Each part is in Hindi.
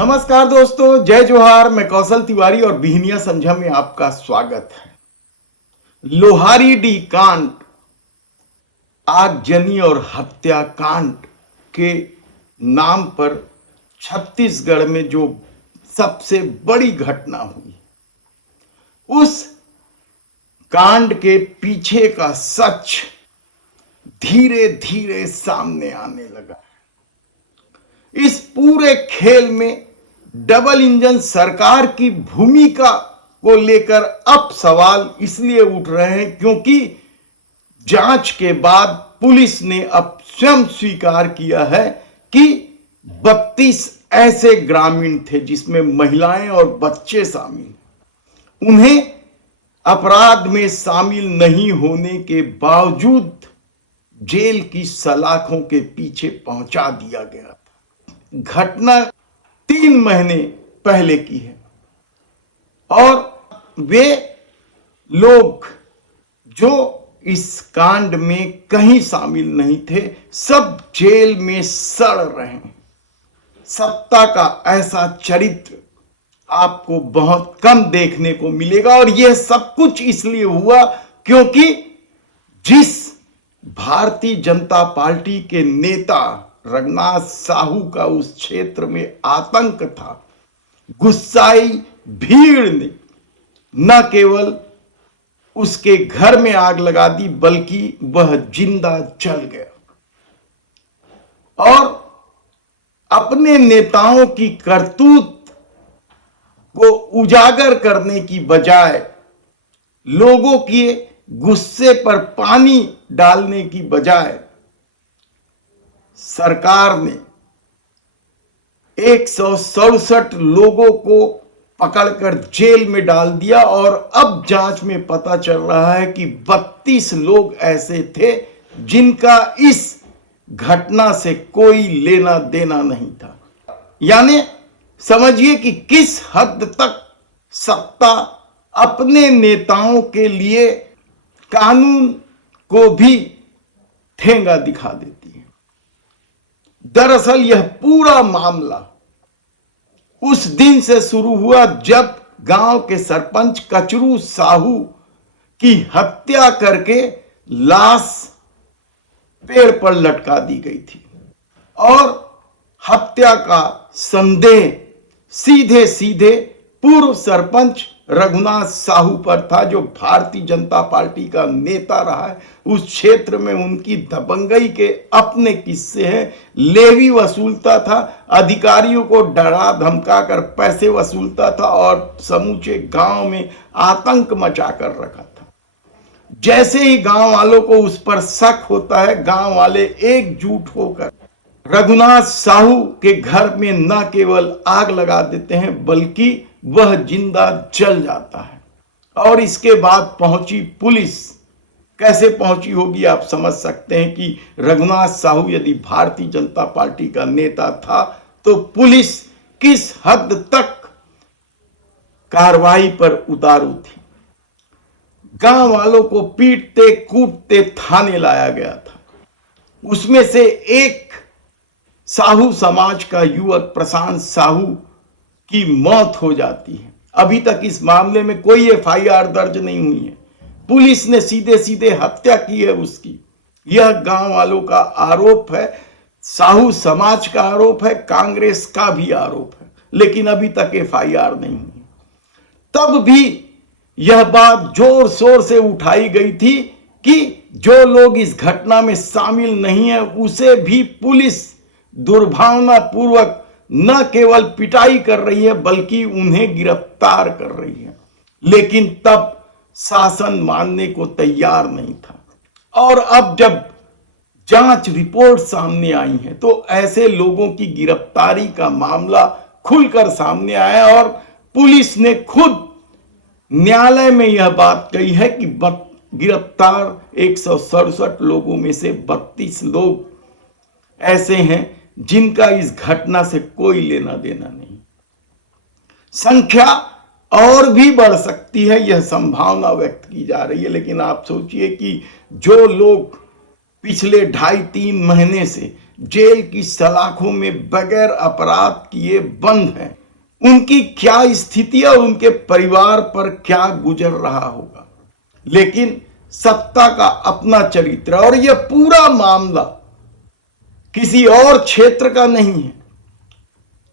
नमस्कार दोस्तों, जय जोहार। मैं कौशल तिवारी और बिहनिया संझा में आपका स्वागत है। लोहारीडीह कांड, आगजनी और हत्याकांड के नाम पर छत्तीसगढ़ में जो सबसे बड़ी घटना हुई, उस कांड के पीछे का सच धीरे धीरे सामने आने लगा। इस पूरे खेल में डबल इंजन सरकार की भूमिका को लेकर अब सवाल इसलिए उठ रहे हैं क्योंकि जांच के बाद पुलिस ने अब स्वयं स्वीकार किया है कि 32 ऐसे ग्रामीण थे जिसमें महिलाएं और बच्चे शामिल। उन्हें अपराध में शामिल नहीं होने के बावजूद जेल की सलाखों के पीछे पहुंचा दिया गया था। घटना 3 महीने पहले की है और वे लोग जो इस कांड में कहीं शामिल नहीं थे, सब जेल में सड़ रहे हैं। सत्ता का ऐसा चरित्र आपको बहुत कम देखने को मिलेगा और यह सब कुछ इसलिए हुआ क्योंकि जिस भारतीय जनता पार्टी के नेता रघुनाथ साहू का उस क्षेत्र में आतंक था, गुस्साई भीड़ ने न केवल उसके घर में आग लगा दी बल्कि वह जिंदा जल गया और अपने नेताओं की करतूत को उजागर करने की बजाय, लोगों के गुस्से पर पानी डालने की बजाय सरकार ने 167 लोगों को पकड़कर जेल में डाल दिया और अब जांच में पता चल रहा है कि 32 लोग ऐसे थे जिनका इस घटना से कोई लेना देना नहीं था। यानी समझिए कि किस हद तक सत्ता अपने नेताओं के लिए कानून को भी ठेंगा दिखा देती है। दरअसल यह पूरा मामला उस दिन से शुरू हुआ जब गांव के सरपंच कचरू साहू की हत्या करके लाश पेड़ पर लटका दी गई थी और हत्या का संदेह सीधे सीधे पूर्व सरपंच रघुनाथ साहू पर था, जो भारतीय जनता पार्टी का नेता रहा है। उस क्षेत्र में उनकी दबंगई के अपने किस्से हैं। लेवी वसूलता था, अधिकारियों को डरा धमका कर पैसे वसूलता था और समूचे गांव में आतंक मचा कर रखा था। जैसे ही गांव वालों को उस पर शक होता है, गांव वाले एकजुट होकर रघुनाथ साहू के घर में न केवल आग लगा देते हैं बल्कि वह जिंदा जल जाता है। और इसके बाद पहुंची पुलिस। कैसे पहुंची होगी आप समझ सकते हैं कि रघुनाथ साहू यदि भारतीय जनता पार्टी का नेता था तो पुलिस किस हद तक कार्रवाई पर उतारू थी। गांव वालों को पीटते कूटते थाने लाया गया था। उसमें से एक साहू समाज का युवक प्रशांत साहू की मौत हो जाती है। अभी तक इस मामले में कोई एफआईआर दर्ज नहीं हुई है। पुलिस ने सीधे सीधे हत्या की है उसकी। यह गांव वालों का आरोप है, साहू समाज का आरोप है, कांग्रेस का भी आरोप है, लेकिन अभी तक एफआईआर नहीं हुई। तब भी यह बात जोर शोर से उठाई गई थी कि जो लोग इस घटना में शामिल नहीं है उसे भी पुलिस दुर्भावनापूर्वक न केवल पिटाई कर रही है बल्कि उन्हें गिरफ्तार कर रही है। लेकिन तब शासन मानने को तैयार नहीं था और अब जब जांच रिपोर्ट सामने आई है तो ऐसे लोगों की गिरफ्तारी का मामला खुलकर सामने आया और पुलिस ने खुद न्यायालय में यह बात कही है कि गिरफ्तार 167 लोगों में से 32 लोग ऐसे हैं जिनका इस घटना से कोई लेना देना नहीं। संख्या और भी बढ़ सकती है, यह संभावना व्यक्त की जा रही है। लेकिन आप सोचिए कि जो लोग पिछले 2.5-3 महीने से जेल की सलाखों में बगैर अपराध किए बंद हैं, उनकी क्या स्थिति और उनके परिवार पर क्या गुजर रहा होगा। लेकिन सत्ता का अपना चरित्र, और यह पूरा मामला किसी और क्षेत्र का नहीं है,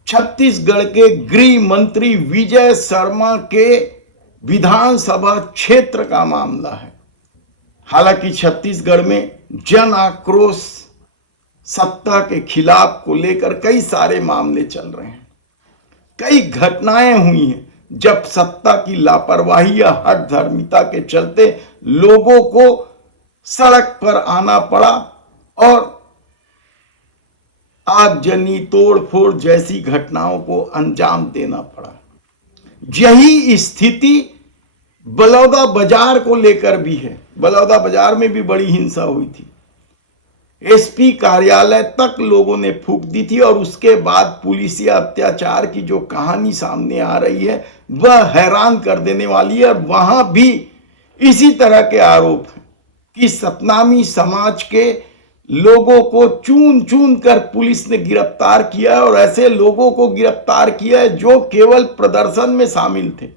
छत्तीसगढ़ के गृह मंत्री विजय शर्मा के विधानसभा क्षेत्र का मामला है। हालांकि छत्तीसगढ़ में जन आक्रोश सत्ता के खिलाफ को लेकर कई सारे मामले चल रहे हैं, कई घटनाएं हुई हैं जब सत्ता की लापरवाही या हठधर्मिता के चलते लोगों को सड़क पर आना पड़ा और आगजनी, तोड़फोड़ जैसी घटनाओं को अंजाम देना पड़ा। यही स्थिति बलौदा बाजार को लेकर भी है। बलौदा बाजार में भी बड़ी हिंसा हुई थी, एसपी कार्यालय तक लोगों ने फूंक दी थी, और उसके बाद पुलिसिया अत्याचार की जो कहानी सामने आ रही है वह हैरान कर देने वाली है। और वहां भी इसी तरह के आरोप हैं कि सतनामी समाज के लोगों को चुन चुन कर पुलिस ने गिरफ्तार किया है, और ऐसे लोगों को गिरफ्तार किया है जो केवल प्रदर्शन में शामिल थे।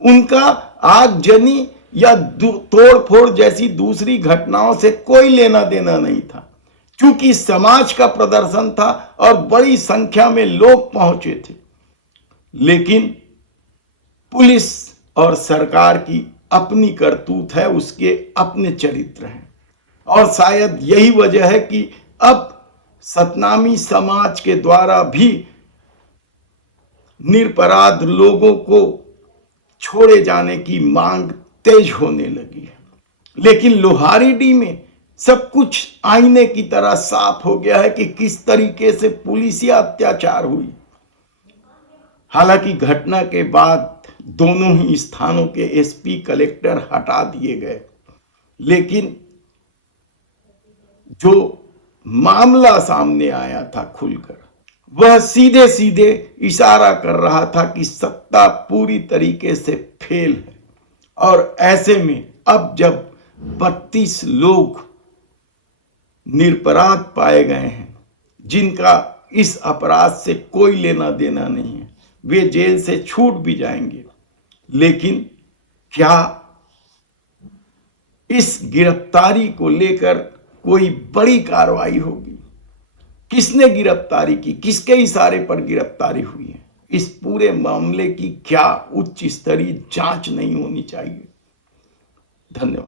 उनका आगजनी या तोड़फोड़ जैसी दूसरी घटनाओं से कोई लेना देना नहीं था, क्योंकि समाज का प्रदर्शन था और बड़ी संख्या में लोग पहुंचे थे। लेकिन पुलिस और सरकार की अपनी करतूत है, उसके अपने चरित्र हैं, और शायद यही वजह है कि अब सतनामी समाज के द्वारा भी निरपराध लोगों को छोड़े जाने की मांग तेज होने लगी है। लेकिन लोहारीडीह में सब कुछ आईने की तरह साफ हो गया है कि किस तरीके से पुलिसिया अत्याचार हुई। हालांकि घटना के बाद दोनों ही स्थानों के एसपी, कलेक्टर हटा दिए गए, लेकिन जो मामला सामने आया था खुलकर, वह सीधे सीधे इशारा कर रहा था कि सत्ता पूरी तरीके से फेल है। और ऐसे में अब जब 32 लोग निरपराध पाए गए हैं, जिनका इस अपराध से कोई लेना देना नहीं है, वे जेल से छूट भी जाएंगे। लेकिन क्या इस गिरफ्तारी को लेकर कोई बड़ी कार्रवाई होगी? किसने गिरफ्तारी की, किसके इशारे पर गिरफ्तारी हुई है? इस पूरे मामले की क्या उच्च स्तरीय जांच नहीं होनी चाहिए? धन्यवाद।